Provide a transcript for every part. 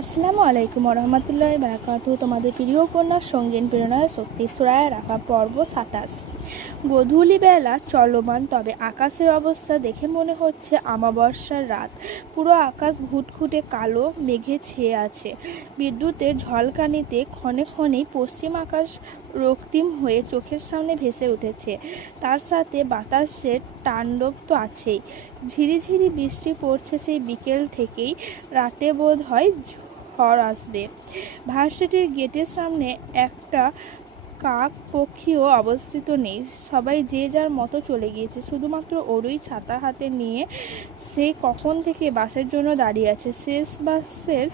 আসসালামু আলাইকুম রহমতুল্লাহ বারাকাতু। তোমাদের প্রিয় উপন্যাস সঙ্গীন প্রেরণায় শক্তি সুরায় রাখা পর্ব 27। গধূলি বেলা চলমান, তবে আকাশের অবস্থা দেখে মনে হচ্ছে অমাবস্যার রাত। পুরো আকাশ ঘুটঘুটে কালো মেঘে ছেয়ে আছে। বিদ্যুতের ঝলকানিতে ক্ষণে ক্ষণেই পশ্চিম আকাশ রক্তিম হয়ে চোখের সামনে ভেসে উঠেছে। তার সাথে বাতাসের তাণ্ডব তো আছেই। ঝিরিঝিরি বৃষ্টি পড়ছে সেই বিকেল থেকেই। রাতে বোধ হয় ঝড় আসবে। ভার্সিটির গেটের সামনে একটা কাক পক্ষীও অবস্থিত নেই। সবাই যে যার মতো চলে গিয়েছে। শুধুমাত্র ওরই ছাতা হাতে নিয়ে সে কখন থেকে বাসের জন্য দাঁড়িয়ে আছে। শেষ বাসের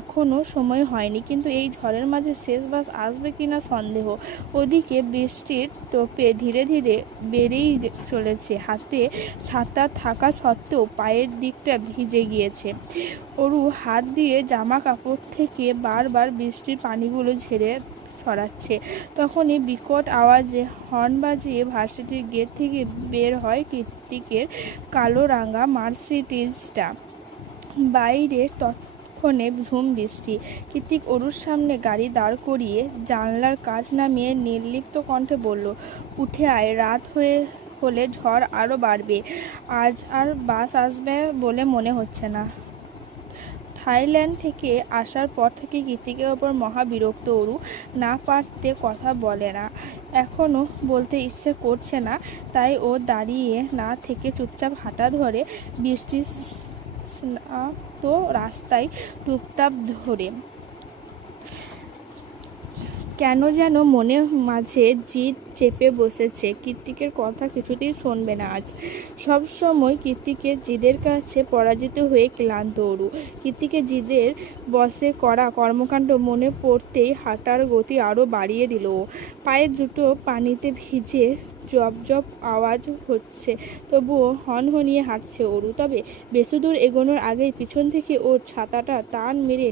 এখনও সময় হয়নি, কিন্তু এই ঝড়ের মাঝে শেষ বাস আসবে কিনা সন্দেহ। ওদিকে বৃষ্টির টোপে ধীরে ধীরে বেড়েই চলেছে। হাতে ছাতা থাকা সত্ত্বেও পায়ের দিকটা ভিজে গিয়েছে। অরু হাত দিয়ে জামা কাপড় থেকে বারবার বৃষ্টির পানিগুলো ঝেড়ে সরাচ্ছে। তখনই বিকট আওয়াজে হর্ন বাজিয়ে ভার্সিটির গেট থেকে বের হয় কৃত্তিকের কালো রাঙা মার্সিডিজটা। বাইরে তৎক্ষণে ঝুম বৃষ্টি। কৃত্তিক অরুর সামনে গাড়ি দাঁড় করিয়ে জানলার কাঁচ নামিয়ে নির্লিপ্ত কণ্ঠে বলল, উঠে আয়, রাত হলে ঝড় আরও বাড়বে। আজ আর বাস আসবে বলে মনে হচ্ছে না। থাইল্যান্ড থেকে আসার পর থেকে কৃত্তিকের ওপর মহা বিরক্ত অরু। না পারতে কথা বলে না, এখনও বলতে ইচ্ছে করছে না। তাই ও দাঁড়িয়ে না থেকে চুপচাপ হাঁটা ধরে বৃষ্টির স্নাত রাস্তায় টুপটাপ ধরে। কেন যেন মনে মাঝে জিদ চেপে বসেছে। কৃত্তিকের কথা কিছুতেই শুনবে না আজ। সবসময় কৃত্তিকের জিদের কাছে পরাজিত হয়ে ক্লান্ত অরু। কৃত্তিকের জিদের বসে করা কর্মকাণ্ড মনে পড়তেই হাঁটার গতি আরও বাড়িয়ে দিল ও। পায়ের জুতো পানিতে ভিজে জপ জপ আওয়াজ হচ্ছে, তবুও হনহনিয়ে হাঁটছে অরু। তবে বেশিদূর এগোনোর আগেই পিছন থেকে ওর ছাতাটা টান মেরে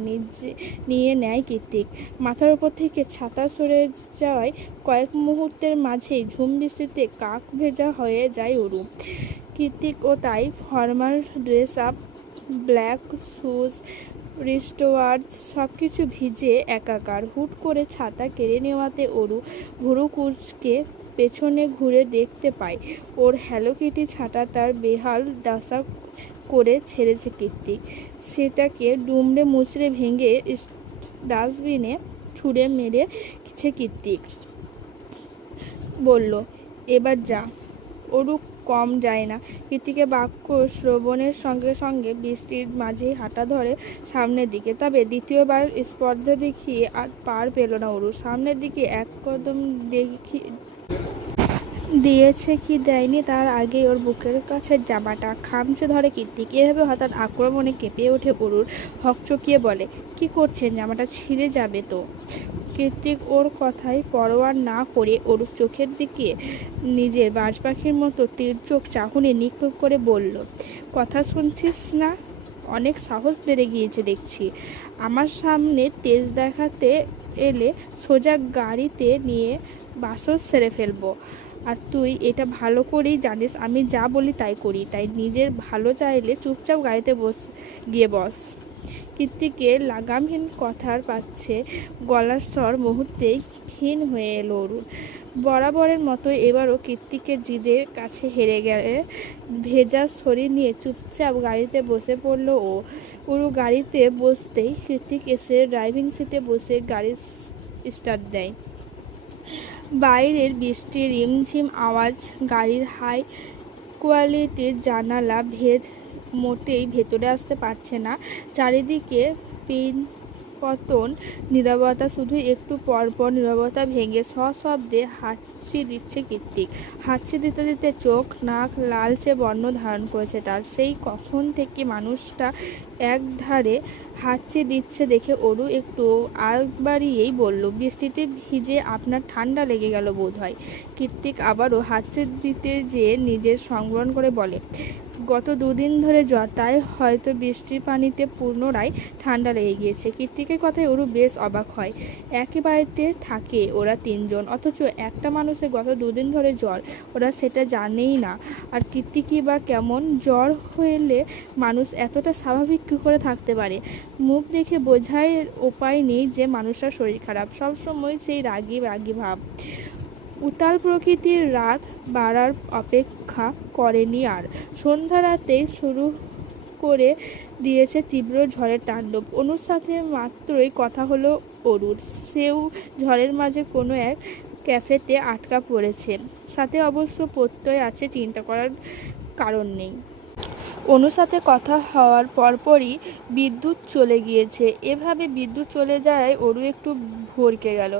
নিয়ে নেয় কৃত্তিক। মাথার উপর থেকে ছাতা সরে যাওয়ায় কয়েক মুহূর্তের মাঝেই ঝুম বৃষ্টিতে কাক ভেজা হয়ে যায় অরু। কৃত্তিক ও তাই। Formal dress up, black shoes, wristwatch সব কিছু ভিজে একাকার। হুট করে ছাতা কেড়ে নেওয়াতে অরু ভুরু কুঁচকে পেছনে ঘুরে দেখতে পায় ওর হ্যালো কিটি ছাতা তার বেহাল দশা করে ছেড়েছে কৃত্তিক। সেটাকে দুমড়ে মুচড়ে ভেঙে ডাস্টবিনে ছুঁড়ে মেরেছে কৃত্তিক। বলল, এবার যা। অরু কম যায় না। কৃত্তিকের বাক্য শ্রবণের সঙ্গে সঙ্গে বৃষ্টির মাঝেই হাঁটা ধরে সামনের দিকে। তবে দ্বিতীয়বার স্পর্ধা দেখিয়ে আর পার পেল না অরু। সামনের দিকে এক কদম দিয়েছে কি দেয়নি তার আগেই ওর বুকের কাছে জামাটা খামচে ধরে কৃত্তিক। এভাবে হঠাৎ আক্রমণে কেঁপে ওঠে অরুর। হকচকিয়ে বলে, কি করছেন, জামাটা ছিঁড়ে যাবে তো। কৃত্তিক ওর কথায় পরোয়া না করে অরুর চোখের দিকে নিজের বাজ পাখির মতো তীর্যক চাহনি নিক্ষেপ করে বলল, কথা শুনছিস না? অনেক সাহস বেড়ে গিয়েছে দেখছি। আমার সামনে তেজ দেখাতে এলে সোজা গাড়িতে নিয়ে বাসর সেরে ফেলবো। আর তুই এটা ভালো করেই জানিস আমি যা বলি তাই করি। তাই নিজের ভালো চাইলে চুপচাপ গাড়িতে গিয়ে বস। কৃত্তিকের লাগামহীন কথার পাচ্ছে গলার স্বর মুহূর্তেই ক্ষীণ হয়ে এলো অরুর। বরাবরের মতো এবারও কৃত্তিকের জিদের কাছে হেরে গেলে ভেজা শরীর নিয়ে চুপচাপ গাড়িতে বসে পড়ল ও। অরু গাড়িতে বসতেই কৃত্তিক এসে ড্রাইভিং সিটে বসে গাড়ি স্টার্ট দেয়। বাইরের বৃষ্টির রিমঝিম আওয়াজ, গাড়ির হাই কোয়ালিটির জানালা ভেদ মোটেই ভেতরে আসতে পারছে না। চারিদিকে পিনপতন নীরবতা। শুধু একটু পরপর নীরবতা ভেঙে সশব্দে হাঁচি দিচ্ছে কৃত্তিক। হাঁচি দিতে দিতে চোখ নাক লালচে বর্ণ ধারণ করেছে তার। সেই কখন থেকে মানুষটা একধারে হাঁচি দিচ্ছে দেখে অরু একটু আগ বাড়িয়েই বলল, বৃষ্টিতে ভিজে আপনার ঠান্ডা লেগে গেল বোধ হয়। কৃত্তিক আবারও হাঁচি দিতে যেয়ে নিজের সংবরণ করে বলে, গত দুদিন ধরে জ্বর, তাই হয়তো বৃষ্টির পানিতে পুনরায় ঠান্ডা লেগে গিয়েছে। কৃত্তিকের কথায় অরু বেশ অবাক হয়। একই বাড়িতে থাকে ওরা তিনজন, অথচ একটা মানুষের গত দুদিন ধরে জ্বর, ওরা সেটা জানেই না। আর কৃত্তিকই বা কেমন? জ্বর হলে মানুষ এতটা স্বাভাবিক কী করে থাকতে পারে? মুখ দেখে বোঝার উপায় নেই যে মানুষটার শরীর খারাপ, সবসময় সেই রাগী রাগী ভাব। উত্তাল প্রকৃতির রাত বাড়ার অপেক্ষা করেনি আর। সন্ধ্যা রাতেই শুরু করে দিয়েছে তীব্র ঝড়ের তাণ্ডব। অনুর সাথে মাত্রই কথা হলো অরুর। সেও ঝড়ের মাঝে কোনো এক ক্যাফেতে আটকা পড়েছে। সাথে অবশ্য প্রত্যয় আছে, চিন্তা করার কারণ নেই। অনুর সাথে কথা হওয়ার পরপরই বিদ্যুৎ চলে গিয়েছে। এভাবে বিদ্যুৎ চলে যাওয়ায় অরু একটু ভড়কে গেল।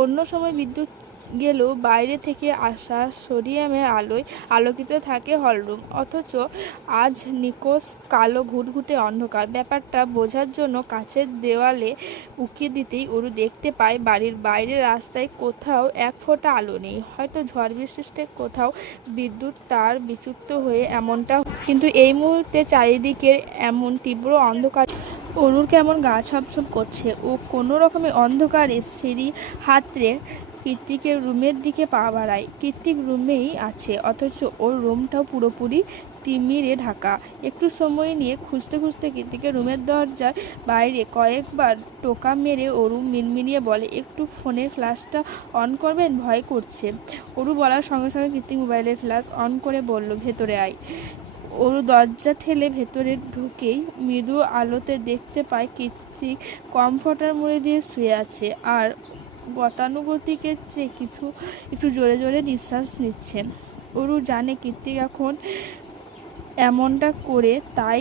অন্য সময় বিদ্যুৎ গেলেও বাইরে থেকে আসা সোডিয়ামের আলোয় আলোকিত থাকে হলরুম, অথচ আজ নিকোষ কালো ঘুটঘুটে অন্ধকার। ব্যাপারটা বোঝার জন্য কাছের দেওয়ালে উঁকি দিতেই অরু দেখতে পায় বাড়ির বাইরে রাস্তায় কোথাও এক ফোঁটা আলো নেই। হয়তো ঝড় বৃষ্টিতে কোথাও বিদ্যুৎ তার বিচ্যুত হয়ে এমনটা, কিন্তু এই মুহূর্তে চারিদিকের এমন তীব্র অন্ধকার অরুর কেমন গা ছমছম করছে। ও কোনো রকমের অন্ধকারে সিঁড়ি হাতড়ে কৃত্তিকের রুমের দিকে পা বাড়ায়। কৃত্তিক রুমেই আছে, অথচ ওর রুমটাও পুরোপুরি তিমিরে ঢাকা। একটু সময় নিয়ে খুঁজতে খুঁজতে কৃত্তিকের রুমের দরজার বাইরে কয়েকবার টোকা মেরে অরু মিনমিনিয়ে বলে, একটু ফোনের ফ্ল্যাশটা অন করবেন, ভয় করছে। অরু বলার সঙ্গে সঙ্গে কৃত্তিক মোবাইলের ফ্ল্যাশ অন করে বলল, ভেতরে আয়। অরু দরজা ঠেলে ভেতরে ঢুকেই মৃদু আলোতে দেখতে পায় কৃত্তিক কমফর্টার মুড়ি দিয়ে শুয়ে আছে আর গতানুগতিকের চেয়ে একটু জোরে জোরে নিঃশ্বাস নিচ্ছে। অরু জানে কৃত্তিক এখন এমনটা করে, তাই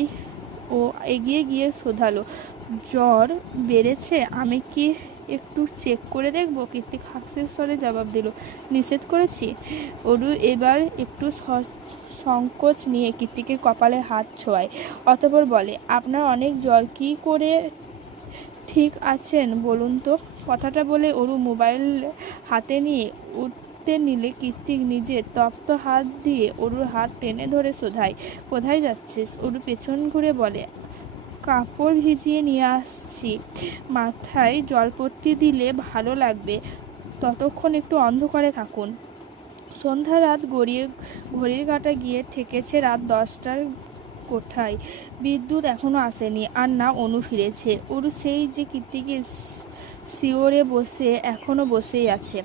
ও এগিয়ে গিয়ে শোধালো, জ্বর বেড়েছে? আমি কি একটু চেক করে দেখবো? কৃত্তিক হাসির স্বরে জবাব দিল, নিষেধ করেছি? অরু এবার একটু সংকোচ নিয়ে কৃত্তিকের কপালে হাত ছোঁয়ায়, অতঃপর বলে, আপনার অনেক জ্বর, কি করে ঠিক আছেন বলুন তো? কথাটা বলে অরু মোবাইল হাতে নিয়ে উঠতে নিলে কৃত্তিক নিজের তপ্ত হাত দিয়ে অরুর হাত টেনে ধরে শোধায়, কোথায় যাচ্ছিস? অরু পেছন ঘুরে বলে, কাপড় ভিজিয়ে নিয়ে আসছি, মাথায় জলপট্টি দিলে ভালো লাগবে, ততক্ষণ একটু অন্ধকারে থাকুন। সন্ধ্যা রাত গড়িয়ে ঘড়ির কাঁটা গিয়ে ঠেকেছে রাত 10টার কোঠায়। বিদ্যুৎ এখনো আসেনি, আর না অনু ফিরেছে। অরু সেই যে কৃত্তিকের শিওরে বসে এখনো বসেই আছে।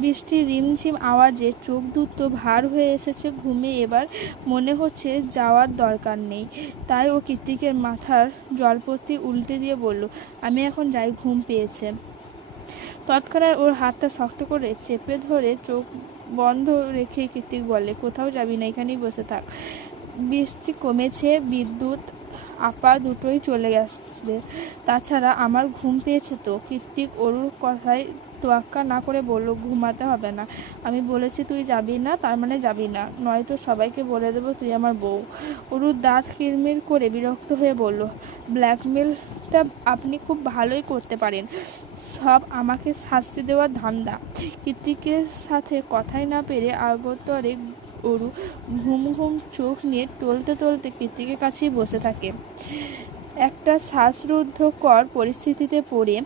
বৃষ্টির রিমঝিম আওয়াজে চোখ দুটো ভার হয়ে এসেছে ঘুমে। এবার মনে হচ্ছে যাওয়ার দরকার নেই। তাই ও কৃত্তিকের মাথার জলপট্টি উল্টে দিয়ে বলল, আমি এখন যাই, ঘুম পেয়েছে। তৎক্ষণাৎ ওর হাতটা শক্ত করে চেপে ধরে চোখ বন্ধ রেখে কৃত্তিক বলে, কোথাও যাবি না, এখানেই বসে থাক। বৃষ্টি কমেছে, বিদ্যুৎ আপা দুটোই চলে গেছে, তাছাড়া আমার ঘুম পেয়েছে তো। কৃত্তিক অরুর কথায় তোয়াক্কা না করে বলল, ঘুমাতে হবে না, আমি বলেছি তুই যাবি না, তার মানে যাবি না, নয়তো সবাইকে বলে দেবো তুই আমার বউ। অরুর দাঁত কিরমির করে বিরক্ত হয়ে বলল, ব্ল্যাকমেলটা আপনি খুব ভালোই করতে পারেন, সব আমাকে শাস্তি দেওয়ার ধান্দা। কৃত্তিকের সাথে কথাই না পেরে আগতরে অরু ঘুম ঘুম চোখ নিয়ে টলতে টলতে কৃত্তিকের কাছেই বসে থাকে। একটা শ্বাসরুদ্ধকর পরিস্থিতিতে পড়ে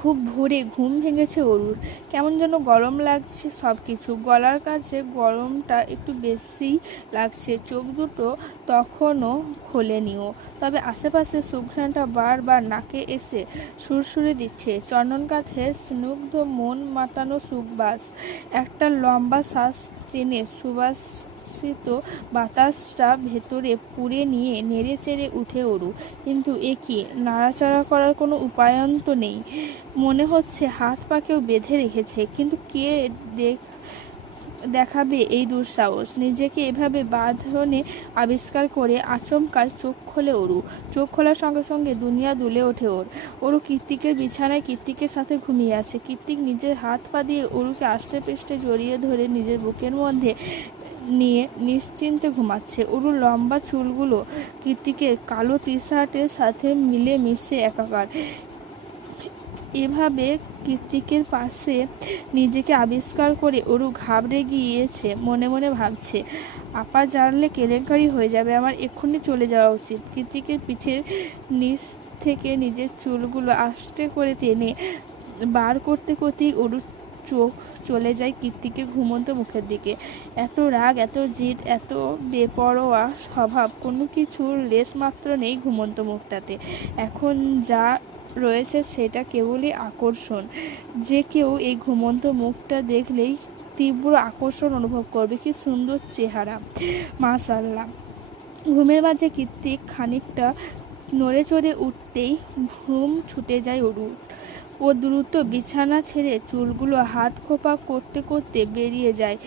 খুব ভোরে ঘুম ভেঙেছে অরুর। কেমন যেন গরম লাগছে সব কিছু, গলার কাছে গরমটা একটু বেশিই লাগছে। চোখ দুটো তখনও খোলেনিও, তবে আশেপাশে সুঘ্রাণটা বারবার নাকে এসে সুরসুরে দিচ্ছে। চন্দন কাঠের স্নিগ্ধ মন মাতানো সুবাস। একটা লম্বা শ্বাস টেনে সুবাসিত বাতাসটা ভেতরে পুড়ে নিয়ে নেড়ে চেড়ে উঠে অরু। কিন্তু এ কি, নাড়াচাড়া করার কোনো উপায়ন্ত নেই। মনে হচ্ছে হাত পা কেউ বেঁধে রেখেছে, কিন্তু কে দেখাবে এই দুঃসাহস? নিজেকে এভাবে বাঁধনে আবিষ্কার করে আচমকায় চোখ খোলে অরু। চোখ খোলার সঙ্গে সঙ্গে দুনিয়া দুলে ওঠে ওর। অরু কৃত্তিকের বিছানায় কৃত্তিকের সাথে ঘুমিয়ে আছে। কৃত্তিক নিজের হাত পা দিয়ে অরুকে আষ্টে পৃষ্ঠে জড়িয়ে ধরে নিজের বুকের মধ্যে নিয়ে নিশ্চিন্তে ঘুমাচ্ছে। অরুর লম্বা চুলগুলো কৃত্তিকের কালো টি শার্টের সাথে মিলে মিশে একাকার। এভাবে কৃত্তিকের পাশে নিজেকে আবিষ্কার করে অরু ঘাবড়ে গিয়েছে। মনে মনে ভাবছে, আপা জানলে কেলেঙ্কারি হয়ে যাবে, আমার এক্ষুনি চলে যাওয়া উচিত। কৃত্তিকের পিঠের নিচ থেকে নিজের চুলগুলো আস্তে করে টেনে বার করতে করতেই অরুর চোখ চলে যায় কীর্তিকের ঘুমন্ত মুখের দিকে। এত রাগ, এত জিদ, এত বেপরোয়া স্বভাব, কোনো কিছুর লেশমাত্র নেই ঘুমন্ত মুখটাতে। এখন যা রয়েছে সেটা কেবলই আকর্ষণ। যে কেউ এই ঘুমন্ত মুখটা দেখলেই তীব্র আকর্ষণ অনুভব করবে। কি সুন্দর চেহারা, মাশাআল্লাহ। ঘুমের মাঝে কীর্তিক খানিকটা নড়ে চড়ে উঠতেই ঘুম ছুটে যায় অরুর। ও দ্রুত বিছানা ছেড়ে চুলগুলো হাত খোপা করতে করতে বেরিয়ে যায়।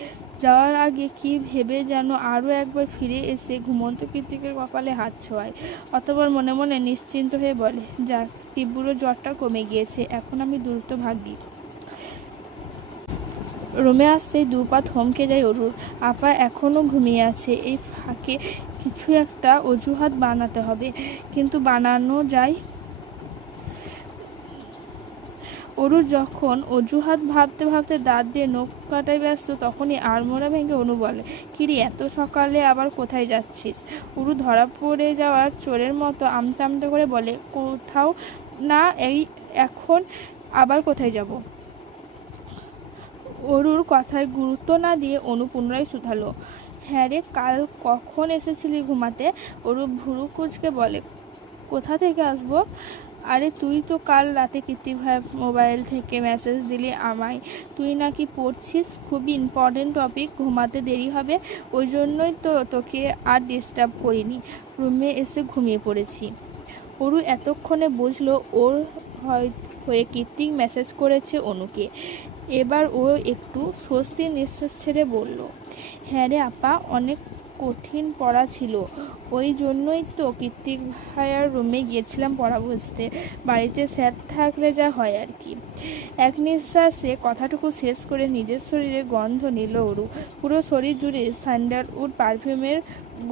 যাওয়ার আগে কি ভেবে যেন আরও একবার ফিরে এসে ঘুমন্ত কীর্তিকের কপালে হাত ছোঁয়ায়। অতঃপর মনে মনে নিশ্চিন্ত হয়ে বলে, যাক, তীব্র জ্বরটা কমে গিয়েছে, এখন আমি দ্রুত ভাগি। রুমে আসতেই দুপা থমকে যায় অরুর। আপা এখনও ঘুমিয়ে আছে। এই ফাঁকে কিছু একটা অজুহাত বানাতে হবে, কিন্তু বানানো যায়। অরু যখন অজুহাত ভাবতে ভাবতে দাঁত দিয়ে নখ কাটায় ব্যস্ত, তখনই আড়মোড়া ভেঙে অনু বলে, কিরে, এত সকালে আবার কোথায় যাচ্ছিস? অরু ধরা পড়ে যাওয়ার চোরের মতো আমতা আমতা করে বলে, কোথাও না, এই এখন আবার কোথায় যাব? অরুর কথায় গুরুত্ব না দিয়ে অনু পুনরায় শুধালো, হ্যাঁ রে, কাল কখন এসেছিলি ঘুমাতে? অরু ভুরু কুঁচকে বলে, কোথা থেকে আসবো? আরে তুই তো কাল রাতে কীর্তি ভাই মোবাইল থেকে মেসেজ দিলি আমায়, তুই নাকি পড়ছিস, খুবই ইম্পর্টেন্ট টপিক, ঘুমাতে দেরি হবে, ওই জন্যই তো তোকে আর ডিস্টার্ব করিনি, রুমে এসে ঘুমিয়ে পড়েছি। অরু এতক্ষণে বুঝলো ওর হয়ে কীর্তিক মেসেজ করেছে অনুকে। এবার ও একটু স্বস্তির নিঃশ্বাস ছেড়ে বলল, হ্যাঁ রে আপা, অনেক কঠিন পড়া ছিল, ওই জন্যই তো কীর্তিক ভাইয়ার রুমে গিয়েছিলাম পড়া বুঝতে, বাড়িতে স্যার থাকলে যা হয় আর কি। এক নিঃশ্বাসে কথাটুকু শেষ করে নিজের শরীরে গন্ধ নিল অরু। পুরো শরীর জুড়ে স্যান্ডালউড পারফিউমের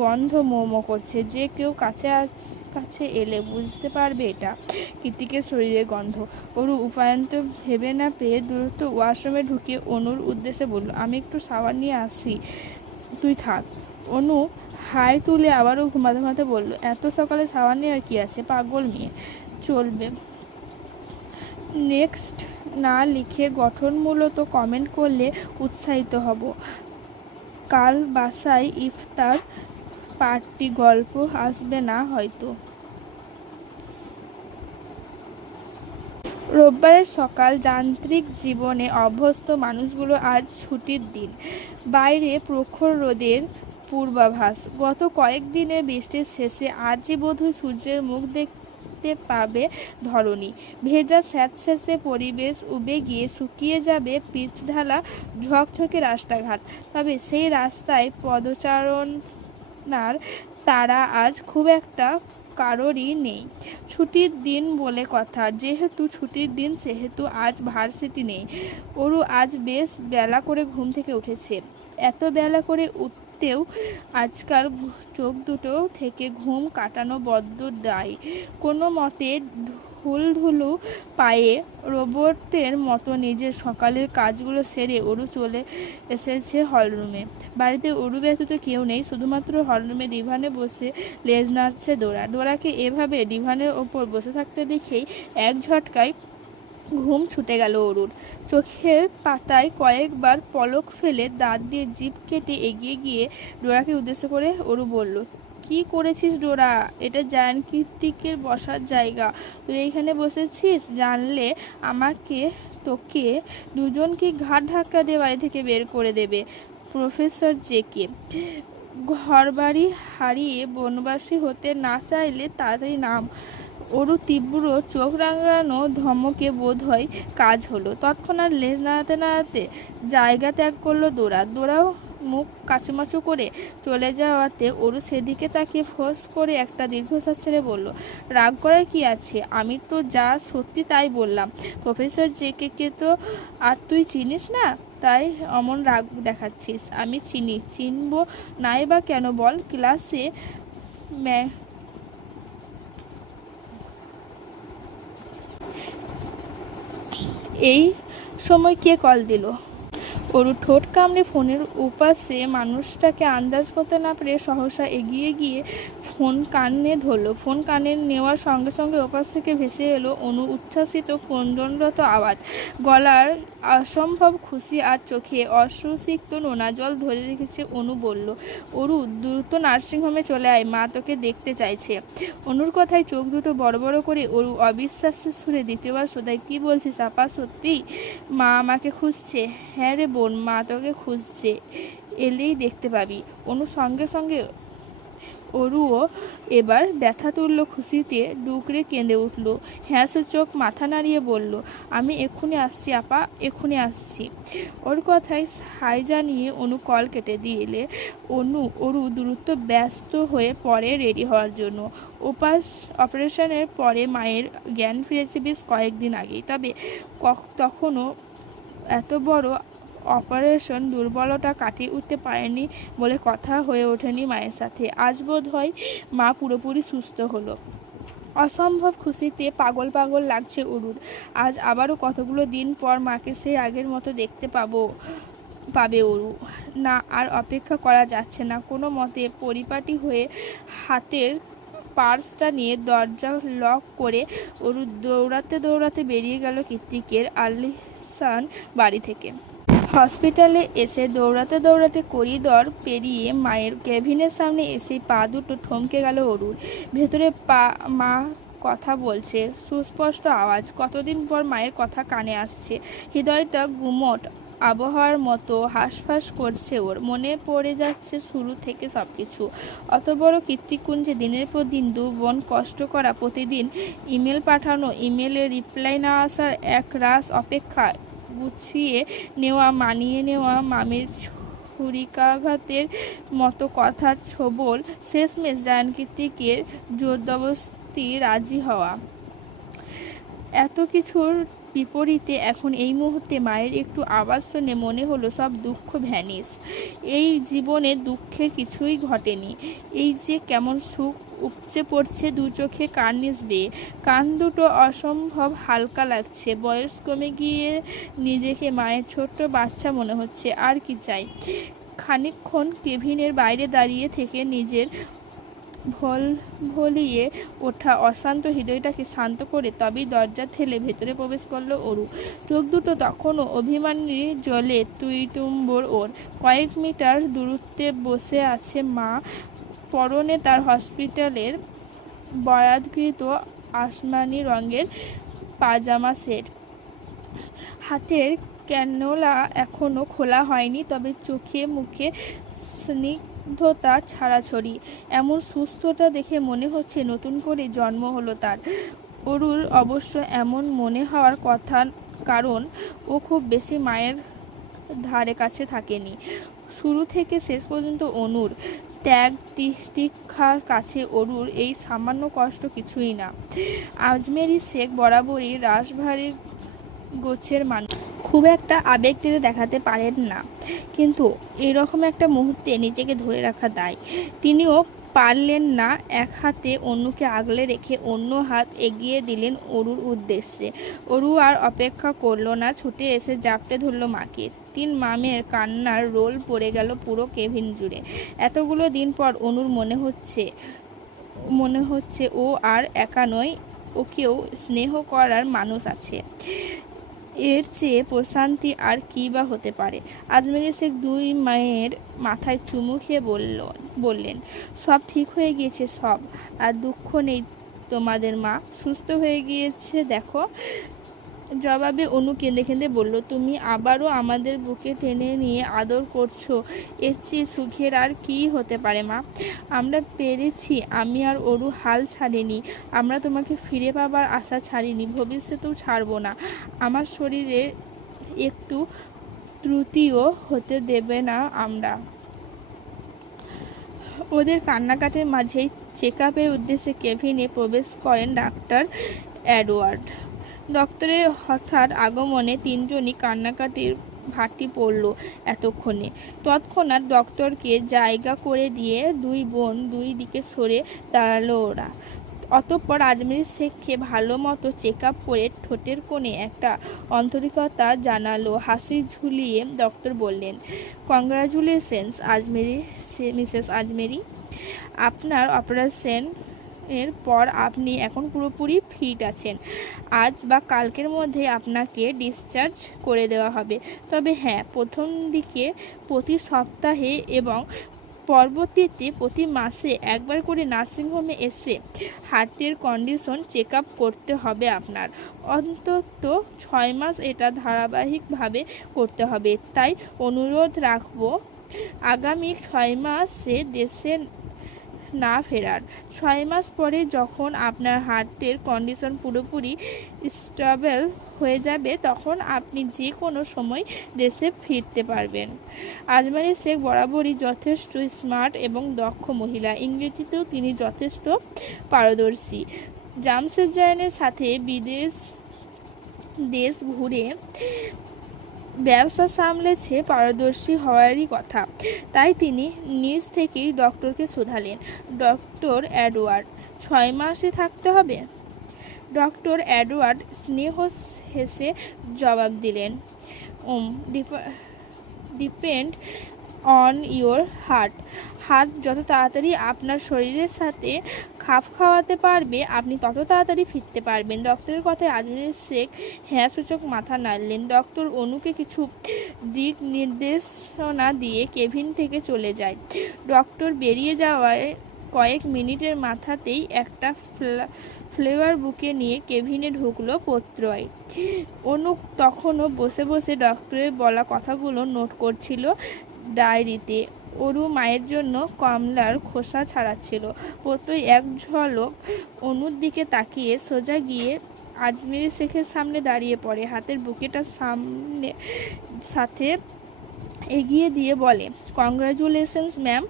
গন্ধ মোমো করছে। যে কেউ কাছে এলে বুঝতে পারবে এটা কীর্তিকের শরীরের গন্ধ। অরু উপায়ন্ত ভেবে না পেয়ে দ্রুত ওয়াশরুমে ঢুকে অনুর উদ্দেশ্যে বলল, আমি একটু শাওয়ার নিয়ে আসি, তুই থাক। অনু হাই তুলে আবারও ঘুমাতে ঘুমাতে বলল, এত সকালে শাওয়ার নিয়ে আর কি আছে, পাগল মেয়ে। চলবে। নেক্সট না লিখে গঠনমূলক কমেন্ট করলে উৎসাহিত হব। কাল বাসায় ইফতার পার্টি, গল্প আসবে না হয়তো। রোববারের সকাল। যান্ত্রিক জীবনে অভ্যস্ত মানুষগুলো আজ ছুটির দিন। বাইরে প্রখর রোদের পূর্বাভাস। গত কয়েকদিনের বৃষ্টির শেষে আজই বোধহয় সূর্যের মুখ দেখতে পাবে ধরণী। ভেজা স্যাঁতস্যাঁতে পরিবেশ উবে গিয়ে শুকিয়ে যাবে পিচ ঢালা ঝকঝকে রাস্তাঘাট। তবে সেই রাস্তায় পদচারণার তাড়া আজ খুব একটা কারোরই নেই। ছুটির দিন বলে কথা, যেহেতু ছুটির দিন সেহেতু আজ ভার্সিটি নেই। অরু আজ বেশ বেলা করে ঘুম থেকে উঠেছে। এত বেলা করে উঠতেও আজকাল চোখ দুটো থেকে ঘুম কাটানো বড্ড দায়। কোনো মতে ঢুলঢুলু পায়ে রোবটের মতো নিজের সকালের কাজগুলো সেরে অরু চলে এসেছে হলরুমে। বাড়িতে অরু ব্যতীত কেউ নেই, শুধুমাত্র হলরুমে ডিভানে বসে লেজ নাড়ছে ডোরা। ডোরাকে এভাবে ডিভানের ওপর বসে থাকতে দেখেই এক ঝটকায় ঘুম ছুটে গেল অরুর। চোখের পাতায় কয়েকবার পলক ফেলে দাঁত দিয়ে জিভ কেটে এগিয়ে গিয়ে ডোরাকে উদ্দেশ্য করে অরু বলল, কি করেছিস ডোরা? এটা জায়ান কীর্তিকের বসার জায়গা, তুই এইখানে বসেছিস? জানলে আমাকে তোকে দুজনকে ঘাট ধাক্কা দিয়ে বাড়ি থেকে বের করে দেবে প্রফেসর জেকে। ঘরবাড়ি হারিয়ে বনবাসী হতে না চাইলে তাড়াতাড়ি নাম। অরু তীব্র চোখ রাঙানো ধমকে বোধ হয় কাজ হলো। তৎক্ষণাৎ লেজ নাড়াতে নাড়াতে জায়গা ত্যাগ করলো ডোরা। ডোরাও মুখ কাচুমাচু করে চলে যাওয়াতে অরু সেদিকে তাকিয়ে ফোঁস করে একটা দীর্ঘশ্বাস ছেড়ে বলল, রাগ করার কি আছে, আমি তো যা সত্যি তাই বললাম। প্রফেসর জেকে তো আর তুই চিনিস না, তাই অমন রাগ দেখাচ্ছিস। আমি চিনি, চিনবো নাই বা কেন বল? ক্লাসে এই সময় কে কল দিল? অরু ঠোঁট কামড়ে ফোনের উপাসে মানুষটাকে আন্দাজ করতে না পেরে সহসা এগিয়ে গিয়ে ফোন কানে ধরল। ফোন কানে নেওয়ার সঙ্গে সঙ্গে ওপাশ থেকে ভেসে এলো অনু উচ্ছ্বাসিত ক্রন্দনরত আওয়াজ। গলার অসম্ভব খুশি আর চোখে অশ্রুসিক্ত নোনা জল ধরে রেখেছে অনু বলল, অরু দ্রুত নার্সিংহোমে চলে আয়, মা তোকে দেখতে চাইছে। অনুর কথায় চোখ দুটো বড় বড় করে অরু অবিশ্বাসের সুরে দ্বিতীয়বার শোধায়, কি বলছিস আপা, সত্যি মা আমাকে খুঁজছে? হ্যাঁ রে বোন, মা তোকে খুঁজছে, এলেই দেখতে পাবি। অনু সঙ্গে সঙ্গে অরুও এবার ব্যথা তুলল, খুশিতে ডুকরে কেঁদে উঠল। হ্যাঁ সূচক মাথা নাড়িয়ে বলল, আমি এক্ষুনি আসছি আপা, এক্ষুনি আসছি। ওর কথায় হাই জানিয়ে অনু কল কেটে দিলে অরু দ্রুত ব্যস্ত হয়ে পড়ে রেডি হওয়ার জন্য। অপারেশনের পরে মায়ের জ্ঞান ফিরেছে বেশ কয়েকদিন আগেই, তবে তখনও এত বড় অপারেশন দুর্বলতা কাটিয়ে উঠতে পারেনি বলে কথা হয়ে ওঠেনি মায়ের সাথে। আজ বোধ হয় মা পুরোপুরি সুস্থ হলো। অসম্ভব খুশিতে পাগল পাগল লাগছে অরুর। আজ আবারও কতগুলো দিন পর মাকে সেই আগের মতো দেখতে পাবে অরু। না আর অপেক্ষা করা যাচ্ছে না কোনো মতে। পরিপাটি হয়ে হাতের পার্সটা নিয়ে দরজা লক করে অরু দৌড়াতে দৌড়াতে বেরিয়ে গেল কৃত্তিকের আলিশান বাড়ি থেকে। হসপিটালে এসে দৌড়াতে দৌড়াতে করিডর পেরিয়ে মায়ের কেবিনের সামনে এসে পা দুটো থমকে গেল অরুর। ভেতরে মা কথা বলছে, সুস্পষ্ট আওয়াজ। কতদিন পর মায়ের কথা কানে আসছে। হৃদয়টা গুমট আবহাওয়ার মতো হাঁসফাঁস করছে ওর। মনে পড়ে যাচ্ছে শুরু থেকে সবকিছু। অত বড় কীর্তিকুঞ্জে দিনের পর দিন দু বোন কষ্ট করা, প্রতিদিন ইমেল পাঠানো, ইমেলে রিপ্লাই না আসার এক রাস অপেক্ষা, গুছিয়ে নেওয়া, মানিয়ে নেওয়া, মামির ছুরিকাঘাতের মতো কথার ছোবল, শেষমেশ জায়ান-কৃত্তিকের জোরজবস্তি রাজি হওয়া। এত কিছুর বিপরীতে এখন এই মুহূর্তে মায়ের একটু আওয়াজ শুনে মনে হলো সব দুঃখ ভ্যানিশ। এই জীবনে দুঃখের কিছুই ঘটেনি। এই যে কেমন সুখ উপচে পড়ছে দু চোখে কার্নিশ বেয়ে। কান দুটো অসম্ভব হালকা লাগছে। বয়স কমে গিয়ে নিজেকে মায়ের ছোট্ট বাচ্চা মনে হচ্ছে। আর কি চাই? খানিকক্ষণ কেবিনের বাইরে দাঁড়িয়ে থেকে নিজের ভলিয়ে ওঠা অশান্ত হৃদয়টাকে শান্ত করে তবেই দরজা ঠেলে ভেতরে প্রবেশ করলো অরু। চোখ দুটো তখনও অভিমানী জলে টুইটুম্বর ওর। কয়েক মিটার দূরত্বে বসে আছে মা, পরনে তার হসপিটালের বরাদ্দকৃত আসমানি রঙের পাজামা সেট। হাতের ক্যানোলা এখনো খোলা হয়নি, তবে চোখে মুখে স্নিগ্ধতা ছাড়াছড়ি। এমন সুস্থতা দেখে মনে হচ্ছে নতুন করে জন্ম হলো তার। অরুর অবশ্য এমন মনে হওয়ার কথা, কারণ ও খুব বেশি মায়ের ধারে কাছে থাকেনি। শুরু থেকে শেষ পর্যন্ত অনুর ত্যাগ তিতিক্ষার কাছে অরুর এই সামান্য কষ্ট কিছুই না। আজমেরি শেখ বরাবরই রাশভারী গোছের মানুষ, খুব একটা আবেগ তিনি দেখাতে পারেন না, কিন্তু এরকম একটা মুহূর্তে নিজেকে ধরে রাখা দায়। তিনিও পারলেন না। এক হাতে অনুকে আগলে রেখে অন্য হাত এগিয়ে দিলেন অরুর উদ্দেশ্যে। অরু আর অপেক্ষা করলো না, ছুটে এসে জাপটে ধরল মাকে। তিন মামের কান্নার রোল পড়ে গেল পুরো কেবিন জুড়ে। এতগুলো দিন পর অনুর মনে হচ্ছে ও আর একা নয়, ওকেও স্নেহ করার মানুষ আছে। এর চেয়ে প্রশান্তি আর কী বা হতে পারে। আজমেরি শেখ দুই মায়ের মাথায় চুমু খেয়ে বললেন, সব ঠিক হয়ে গিয়েছে সব, আর দুঃখ নেই তোমাদের মা, সুস্থ হয়ে গিয়েছে দেখো। জবাবে অনু কেঁদে কেঁদে বলল, তুমি আবারও আমাদের বুকে টেনে নিয়ে আদর করছো, এর চেয়ে সুখের আর কী হতে পারে মা। আমরা পেরেছি, আমি আর অরু হাল ছাড়িনি, আমরা তোমাকে ফিরে পাবার আশা ছাড়িনি, ভবিষ্যতেও ছাড়বো না। আমার শরীরে একটু ত্রুটিও হতে দেবে না আমরা। ওদের কান্নাকাটির মাঝেই চেক আপের উদ্দেশ্যে কেবিনে প্রবেশ করেন ডাক্তার এডওয়ার্ড। ডক্টরের হঠাৎ আগমনে তিনজনই কান্নাকাটির ভাটি পড়ল এতক্ষণে। তৎক্ষণাৎ ডক্টরকে জায়গা করে দিয়ে দুই বোন দুই দিকে সরে দাঁড়ালো ওরা। অতঃপর আজমেরি শেখকে ভালো মতো চেক আপ করে ঠোঁটের কোণে একটা আন্তরিকতা জানালো হাসি ঝুলিয়ে ডক্টর বললেন, কংগ্রাচুলেশনস মিসেস আজমেরি। আপনার অপারেশন এর পর আপনি এখন পুরোপুরি ফিট আছেন। আজ বা কালকের মধ্যে আপনাকে ডিসচার্জ করে দেওয়া হবে। তবে হ্যাঁ, প্রথম দিকে প্রতি সপ্তাহে এবং পরবর্তীতে প্রতি মাসে একবার করে নার্সিংহোমে এসে হার্টের কন্ডিশন চেক আপ করতে হবে আপনার। অন্তত 6 মাস এটা ধারাবাহিকভাবে করতে হবে। তাই অনুরোধ রাখবো আগামী 6 মাসে দেশে না ফেরার। 6 মাস পরে যখন আপনার হার্টের কন্ডিশন পুরোপুরি স্টেবল হয়ে যাবে তখন আপনি যে কোনো সময় দেশে ফিরতে পারবেন। আজমারি শেখ বরাবরই যথেষ্ট স্মার্ট এবং দক্ষ মহিলা। ইংরেজিতেও তিনি যথেষ্ট পারদর্শী। জামশেদজানের সাথে দেশ ঘুরে ব্যবসা সামলেছে, পারদর্শী হওয়ারই কথা। তাই তিনি নিজ থেকেই ডক্টরকে শোধালেন, ডক্টর এডওয়ার্ড, 6 মাসে থাকতে হবে? ডক্টর এডওয়ার্ড স্নেহ হেসে জবাব দিলেন, ডিপেন্ড অন ইয়োর হার্ট যত তাড়াতাড়ি আপনার শরীরের সাথে খাপ খাওয়াতে পারবে আপনি তত তাড়াতাড়ি ফিরতে পারবেন। ডক্টরের কথায় আজমির শেখ হ্যাঁ সূচক মাথা নাড়লেন। ডক্টর অনুকে কিছু দিক নির্দেশনা দিয়ে কেবিন থেকে চলে যায়। ডক্টর বেরিয়ে যাওয়ায় কয়েক মিনিটের মাথাতেই একটা ফ্লেভার বুকে নিয়ে কেবিনে ঢুকলো প্রত্যয়। অনু তখনও বসে বসে ডক্টরের বলা কথাগুলো নোট করছিল ডায়েরিতে। অরু মায়ের জন্য কমলার খোসা ছাড়াচ্ছিল। প্রত্যয় এক ঝলক অনুর দিকে তাকিয়ে সোজা গিয়ে আজমির শেখের সামনে দাঁড়িয়ে পড়ে। হাতের বুকেটা সাথে এগিয়ে দিয়ে বলে, কংগ্রাচুলেশনস ম্যাম,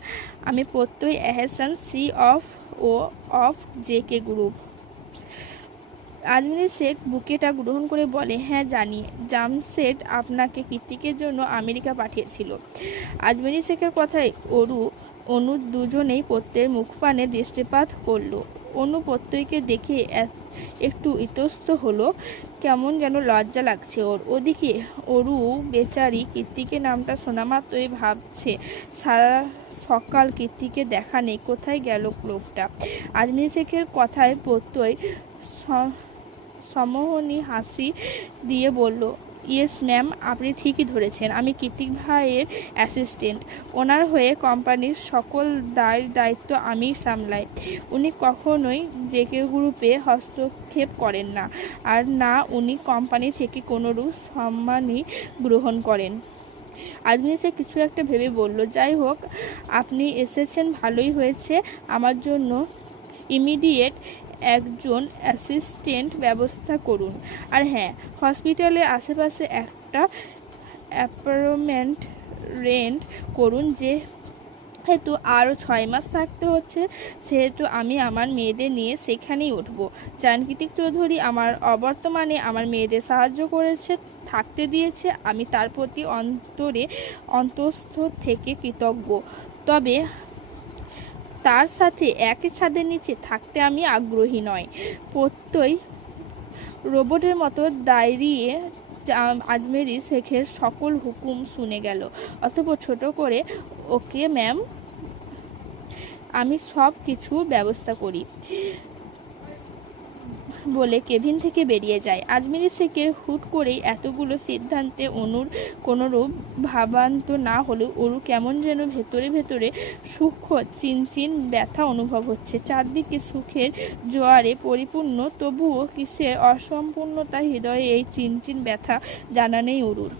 আমি Pratyay Ehsan, CFO of JK group. Azmir Sheikh বুকেটা গ্রহণ করে বলে, হ্যাঁ জানি, জামশেদ আপনাকে কীর্তিকের জন্য আমেরিকা পাঠিয়েছিল। আজমির শেখের কথায় অনু দুজনেই প্রত্যয়ের মুখপানে দৃষ্টিপাত করলো। অনু প্রত্যয়কে দেখে একটু ইতস্ত হলো, কেমন যেন লজ্জা লাগছে ওর। ওদিকে অরু বেচারি কীর্তিকে নামটা শোনা মাত্রই ভাবছে, সারা সকাল কীর্তিকে দেখা নেই, কোথায় গেল লোকটা। আজমির শেখের কথায় প্রত্যয় সমোহনী হাসি দিয়ে বলল, ইয়েস ম্যাম, আপনি ঠিকই ধরেছেন, আমি কীর্তিক ভাইয়ের অ্যাসিস্ট্যান্ট। ওনার হয়ে কোম্পানির সকল দায়িত্ব আমি সামলাই। উনি কখনোই JK গ্রুপে হস্তক্ষেপ করেন না, আর না উনি কোম্পানি থেকে কোনোরূপ সম্মানই গ্রহণ করেন। আজমির সে কিছু একটা ভেবে বলল, যাই হোক, আপনি এসেছেন ভালোই হয়েছে। আমার জন্য ইমিডিয়েট একজন অ্যাসিস্ট্যান্ট ব্যবস্থা করুন। আর হ্যাঁ, হসপিটালের আশেপাশে একটা অ্যাপার্টমেন্ট রেন্ট করুন। যেহেতু আরও 6 মাস থাকতে হচ্ছে, সেহেতু আমি আমার মেয়েদের নিয়ে সেখানেই উঠব। জানকীর্তিক চৌধুরী আমার অবর্তমানে আমার মেয়েদের সাহায্য করেছে, থাকতে দিয়েছে, আমি তার প্রতি অন্তঃস্থ থেকে কৃতজ্ঞ। তবে তার সাথে একই ছাদের নিচে থাকতে আমি আগ্রহী নয়। প্রত্যয় রোবটের মতো দাঁড়িয়ে আজমেরি শেখের সকল হুকুম শুনে গেল। অতঃপর ছোট করে, ওকে ম্যাম, আমি সব কিছুর ব্যবস্থা করি বলে কেবিন থেকে বেরিয়ে যায়। আজমির শেখের হুট করেই এতগুলো সিদ্ধান্তে অনুর কোনোরূপ ভাবান্ত না হলেও অরু কেমন যেন ভেতরে ভেতরে সূক্ষ্ম চিনচিন ব্যথা অনুভব হচ্ছে। চারদিকে সুখের জোয়ারে পরিপূর্ণ, তবুও কিসের অসম্পূর্ণতা হৃদয়ে এই চিনচিন ব্যথা জানা নেই অরুর।